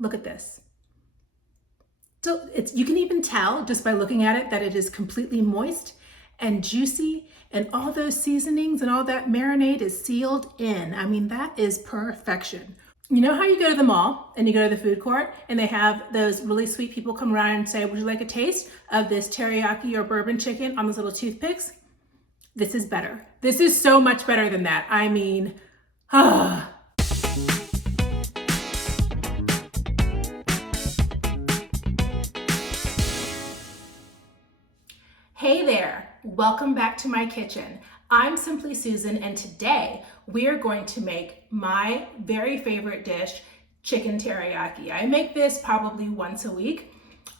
Look at this. So you can even tell just by looking at it that it is completely moist and juicy, and all those seasonings and all that marinade is sealed in. I mean, that is perfection. You know how you go to the mall and you go to the food court and they have those really sweet people come around and say, would you like a taste of this teriyaki or bourbon chicken on those little toothpicks? This is better. This is so much better than that. I mean, Hey there, welcome back to my kitchen. I'm SimplySusan, and today we are going to make my very favorite dish, chicken teriyaki. I make this probably once a week.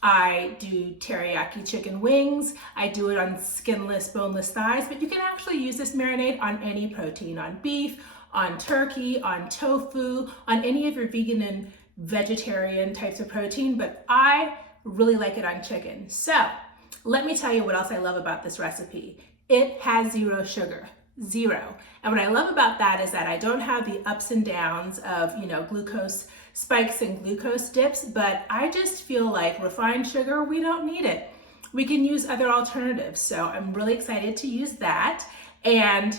I do teriyaki chicken wings. I do it on skinless, boneless thighs, but you can actually use this marinade on any protein, on beef, on turkey, on tofu, on any of your vegan and vegetarian types of protein, but I really like it on chicken. So let me tell you what else I love about this recipe. It has zero sugar, zero. And what I love about that is that I don't have the ups and downs of, glucose spikes and glucose dips, but I just feel like refined sugar, we don't need it. We can use other alternatives. So I'm really excited to use that. And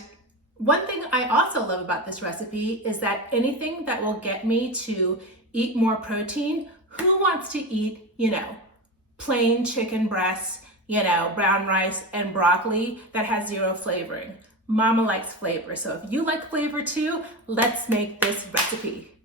one thing I also love about this recipe is that anything that will get me to eat more protein, who wants to eat, plain chicken breasts, brown rice and broccoli that has zero flavoring? Mama likes flavor. So if you like flavor too, let's make this recipe.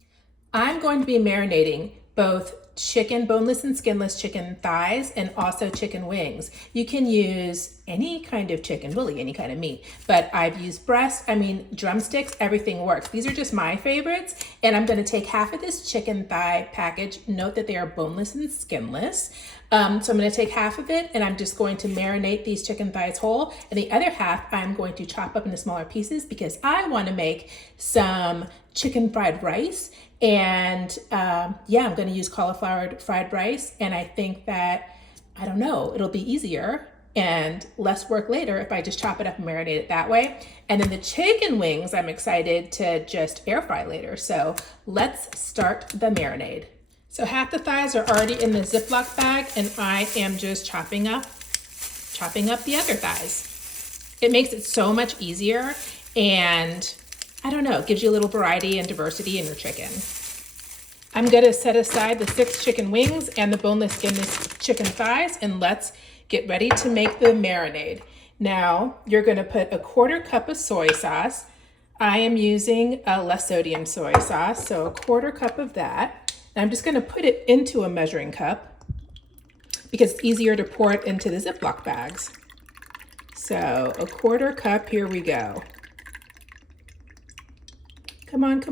I'm going to be marinating both chicken, boneless and skinless chicken thighs, and also chicken wings. You can use any kind of chicken, really any kind of meat, but I've used breast, drumsticks, everything works. These are just my favorites, and I'm gonna take half of this chicken thigh package. Note that they are boneless and skinless. So I'm gonna take half of it, and I'm just going to marinate these chicken thighs whole, and the other half I'm going to chop up into smaller pieces because I wanna make some chicken fried rice. And I'm going to use cauliflower fried rice. And I think that, it'll be easier and less work later if I just chop it up and marinate it that way. And then the chicken wings, I'm excited to just air fry later. So let's start the marinade. So half the thighs are already in the Ziploc bag, and I am just chopping up the other thighs. It makes it so much easier, and it gives you a little variety and diversity in your chicken. I'm gonna set aside the 6 chicken wings and the boneless, skinless chicken thighs, and let's get ready to make the marinade. Now, you're gonna put a 1/4 cup of soy sauce. I am using a less sodium soy sauce, so a 1/4 cup of that. And I'm just gonna put it into a measuring cup because it's easier to pour it into the Ziploc bags. So a 1/4 cup, here we go. Come on.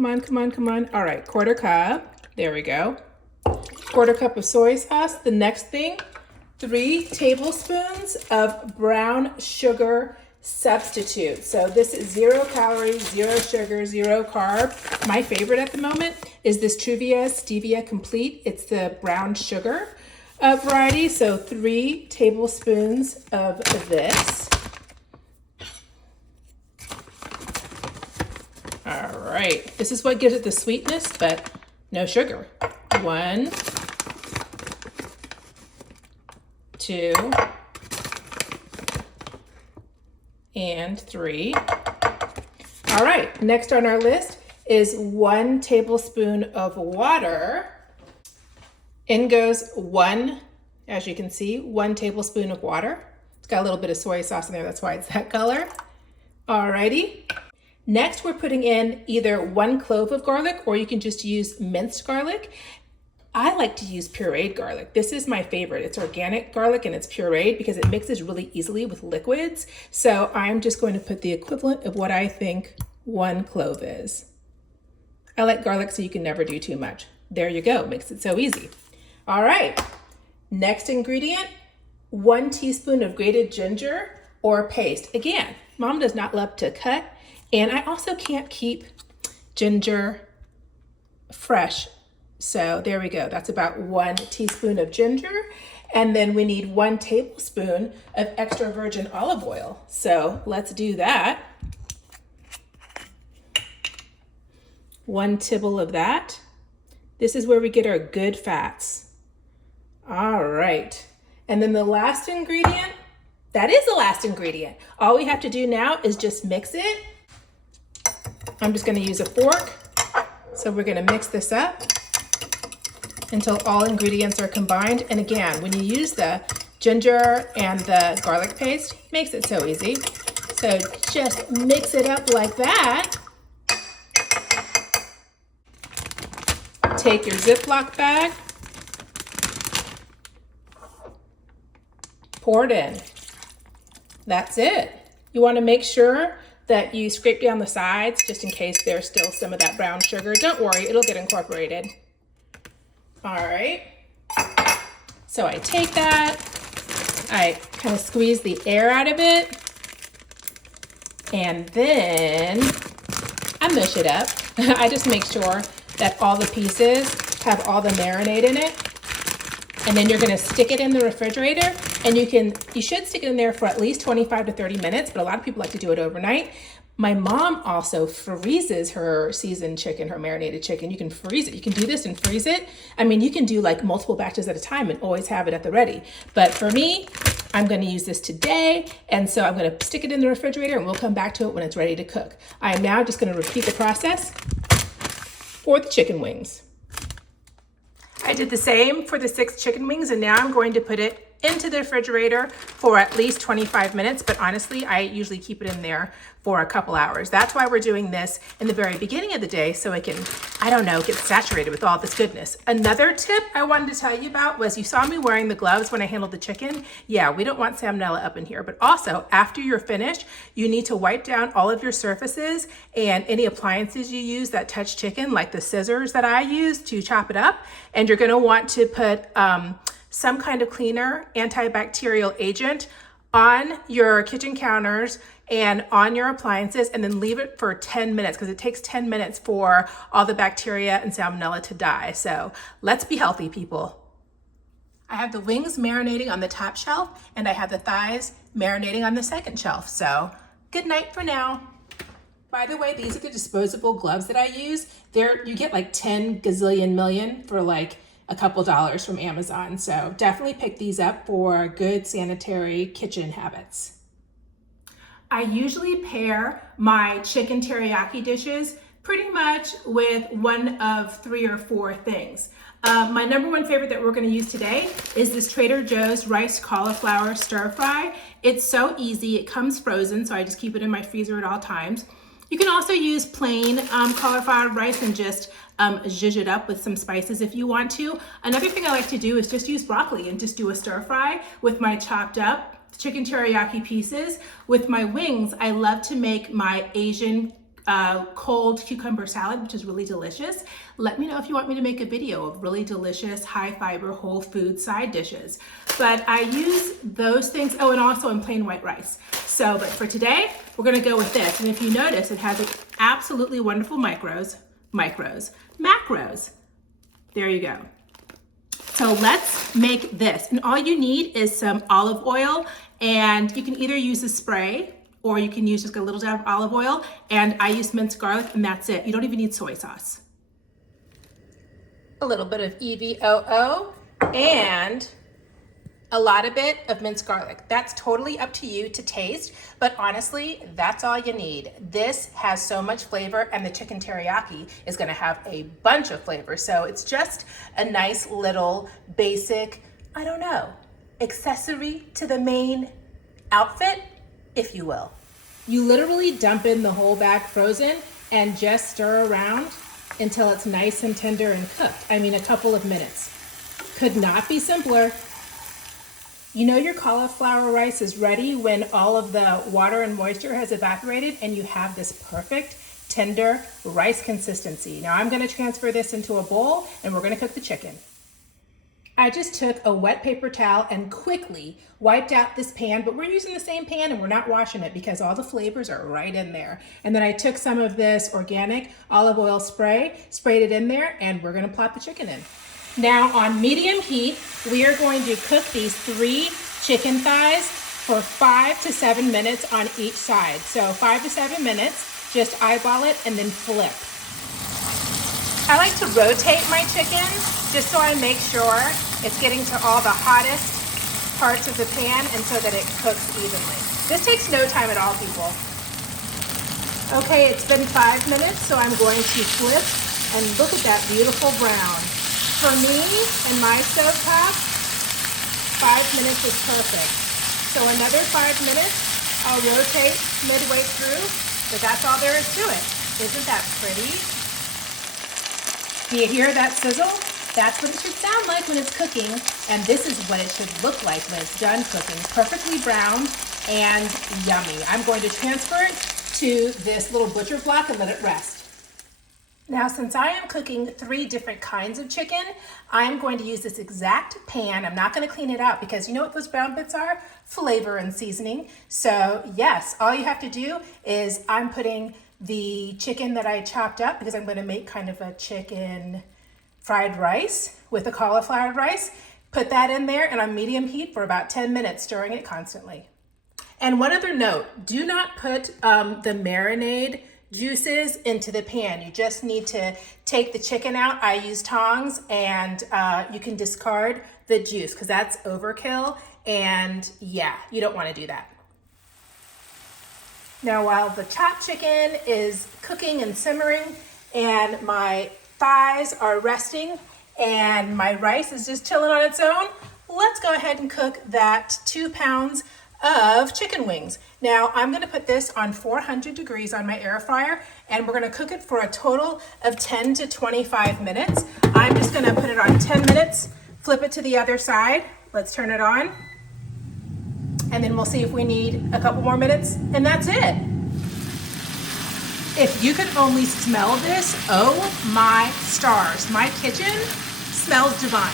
All right, 1/4 cup. There we go. 1/4 cup of soy sauce. The next thing, 3 tablespoons of brown sugar substitute. So this is 0 calories, 0 sugar, 0 carb. My favorite at the moment is this Truvia Stevia Complete. It's the brown sugar variety. So 3 tablespoons of this. All right, this is what gives it the sweetness, but no sugar. 1, 2, and 3. All right, next on our list is 1 tablespoon of water. In goes 1, as you can see, 1 tablespoon of water. It's got a little bit of soy sauce in there, that's why it's that color. All righty. Next, we're putting in either 1 clove of garlic, or you can just use minced garlic. I like to use pureed garlic. This is my favorite. It's organic garlic and it's pureed because it mixes really easily with liquids. So I'm just going to put the equivalent of what I think 1 clove is. I like garlic, so you can never do too much. There you go, makes it so easy. All right, next ingredient, 1 teaspoon of grated ginger or paste. Again, Mom does not love to cut, and I also can't keep ginger fresh. So there we go. That's about 1 teaspoon of ginger. And then we need 1 tablespoon of extra virgin olive oil. So let's do that. 1 tibble of that. This is where we get our good fats. All right. And then the last ingredient, that is the last ingredient. All we have to do now is just mix it. I'm just gonna use a fork. So we're gonna mix this up until all ingredients are combined. And again, when you use the ginger and the garlic paste, it makes it so easy. So just mix it up like that. Take your Ziploc bag, pour it in. That's it. You want to make sure that you scrape down the sides just in case there's still some of that brown sugar. Don't worry, it'll get incorporated. All right. So I take that, I kind of squeeze the air out of it, and then I mush it up. I just make sure that all the pieces have all the marinade in it. And then you're gonna stick it in the refrigerator, and you should stick it in there for at least 25 to 30 minutes, but a lot of people like to do it overnight. My mom also freezes her seasoned chicken, her marinated chicken. You can freeze it. You can do this and freeze it. I mean, you can do like multiple batches at a time and always have it at the ready. But for me, I'm gonna use this today, and so I'm gonna stick it in the refrigerator and we'll come back to it when it's ready to cook. I am now just gonna repeat the process for the chicken wings. I did the same for the 6 chicken wings, and now I'm going to put it into the refrigerator for at least 25 minutes, but honestly, I usually keep it in there for a couple hours. That's why we're doing this in the very beginning of the day, so it can, I don't know, get saturated with all this goodness. Another tip I wanted to tell you about was, you saw me wearing the gloves when I handled the chicken. Yeah, we don't want salmonella up in here, but also after you're finished, you need to wipe down all of your surfaces and any appliances you use that touch chicken, like the scissors that I use to chop it up. And you're gonna want to put some kind of cleaner, antibacterial agent on your kitchen counters and on your appliances, and then leave it for 10 minutes because it takes 10 minutes for all the bacteria and salmonella to die. So let's be healthy, people. I have the wings marinating on the top shelf, and I have the thighs marinating on the second shelf. So good night for now. By the way, these are the disposable gloves that I use. You get like 10 gazillion million for like a couple dollars from Amazon. So definitely pick these up for good sanitary kitchen habits. I usually pair my chicken teriyaki dishes pretty much with one of 3 or 4 things. My number one favorite that we're going to use today is this Trader Joe's rice cauliflower stir fry. It's so easy. It comes frozen, so I just keep it in my freezer at all times. You can also use plain cauliflower rice and just zhuzh it up with some spices if you want to. Another thing I like to do is just use broccoli and just do a stir fry with my chopped up chicken teriyaki pieces. With my wings, I love to make my Asian cold cucumber salad, which is really delicious. Let me know if you want me to make a video of really delicious, high fiber, whole food side dishes. But I use those things. Oh, and also in plain white rice. So, but for today, we're gonna go with this. And if you notice, it has absolutely wonderful macros. There you go. So let's make this. And all you need is some olive oil, and you can either use a spray or you can use just a little dab of olive oil, and I use minced garlic, and that's it. You don't even need soy sauce. A little bit of EVOO and a lot of it of minced garlic. That's totally up to you to taste, but honestly, that's all you need. This has so much flavor, and the chicken teriyaki is gonna have a bunch of flavor. So it's just a nice little basic, I don't know, accessory to the main outfit, if you will. You literally dump in the whole bag frozen and just stir around until it's nice and tender and cooked. I mean, a couple of minutes. Could not be simpler. You know your cauliflower rice is ready when all of the water and moisture has evaporated and you have this perfect, tender rice consistency. Now I'm gonna transfer this into a bowl and we're gonna cook the chicken. I just took a wet paper towel and quickly wiped out this pan, but we're using the same pan and we're not washing it because all the flavors are right in there. And then I took some of this organic olive oil spray, sprayed it in there, and we're gonna plop the chicken in. Now on medium heat, we are going to cook these 3 chicken thighs for 5 to 7 minutes on each side. So 5 to 7 minutes, just eyeball it and then flip. I like to rotate my chicken just so I make sure it's getting to all the hottest parts of the pan and so that it cooks evenly. This takes no time at all, people. Okay, it's been 5 minutes, so I'm going to flip and look at that beautiful brown. For me and my stovetop, 5 minutes is perfect. So another 5 minutes, I'll rotate midway through, but that's all there is to it. Isn't that pretty? Do you hear that sizzle? That's what it should sound like when it's cooking, and this is what it should look like when it's done cooking. Perfectly browned and yummy. I'm going to transfer it to this little butcher block and let it rest. Now, since I am cooking 3 different kinds of chicken, I'm going to use this exact pan. I'm not going to clean it out because you know what those brown bits are? Flavor and seasoning. So yes, all you have to do is I'm putting the chicken that I chopped up because I'm going to make kind of a chicken fried rice with the cauliflower rice. Put that in there and on medium heat for about 10 minutes, stirring it constantly. And one other note, do not put the marinade juices into the pan. You just need to take the chicken out. I use tongs, and you can discard the juice because that's overkill, and yeah, you don't want to do that. Now, while the chopped chicken is cooking and simmering and my thighs are resting and my rice is just chilling on its own, let's go ahead and cook that 2 pounds of chicken wings. Now, I'm gonna put this on 400 degrees on my air fryer, and we're gonna cook it for a total of 10 to 25 minutes. I'm just gonna put it on 10 minutes, flip it to the other side. Let's turn it on. And then we'll see if we need a couple more minutes, and that's it. If you could only smell this, oh my stars. My kitchen smells divine.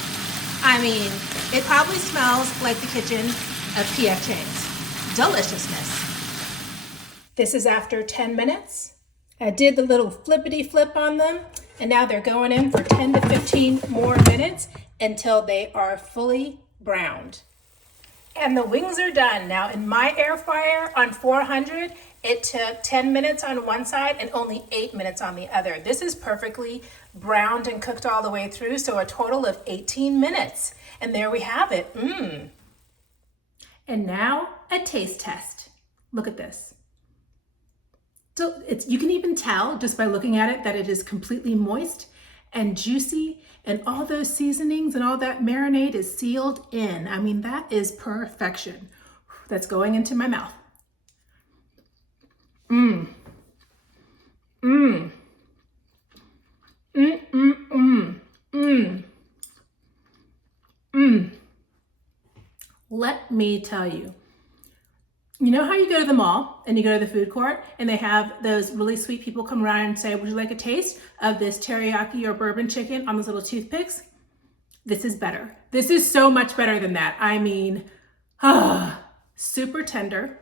I mean, it probably smells like the kitchen of PF Chang's. Deliciousness. This is after 10 minutes. I did the little flippity flip on them, and now they're going in for 10 to 15 more minutes until they are fully browned. And the wings are done. Now, in my air fryer on 400, it took 10 minutes on one side and only 8 minutes on the other. This is perfectly browned and cooked all the way through, so a total of 18 minutes. And there we have it. And now a taste test. Look at this. So you can even tell just by looking at it that it is completely moist and juicy, and all those seasonings and all that marinade is sealed in. I mean, that is perfection. That's going into my mouth. Let me tell you, you know how you go to the mall and you go to the food court and they have those really sweet people come around and say, would you like a taste of this teriyaki or bourbon chicken on those little toothpicks? This is better. This is so much better than that. I mean, super tender,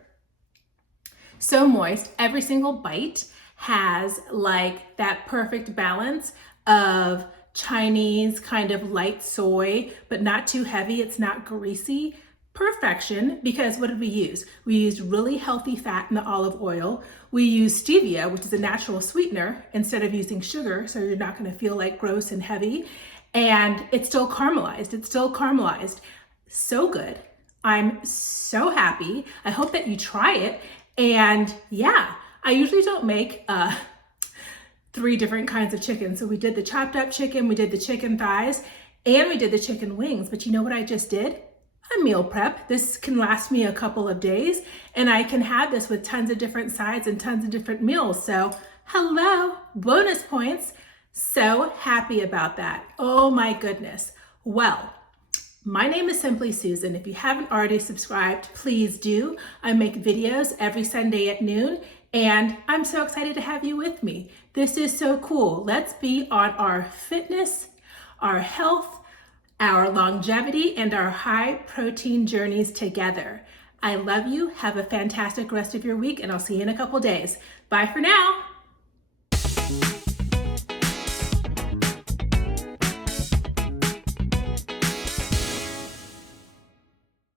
so moist. Every single bite has like that perfect balance of Chinese kind of light soy, but not too heavy. It's not greasy. Perfection, because what did we use? We used really healthy fat in the olive oil. We used stevia, which is a natural sweetener, instead of using sugar, so you're not going to feel like gross and heavy. And it's still caramelized. It's still caramelized. So good. I'm so happy. I hope that you try it. And yeah, I usually don't make 3 different kinds of chicken. So we did the chopped up chicken, we did the chicken thighs, and we did the chicken wings. But you know what I just did? A meal prep. This can last me a couple of days, and I can have this with tons of different sides and tons of different meals. So hello, bonus points. So happy about that. Oh my goodness. Well, my name is SimplySusan. If you haven't already subscribed, please do. I make videos every Sunday at noon, and I'm so excited to have you with me. This is so cool. Let's be on our fitness, our health, our longevity, and our high protein journeys together. I love you. Have a fantastic rest of your week, and I'll see you in a couple days. Bye for now.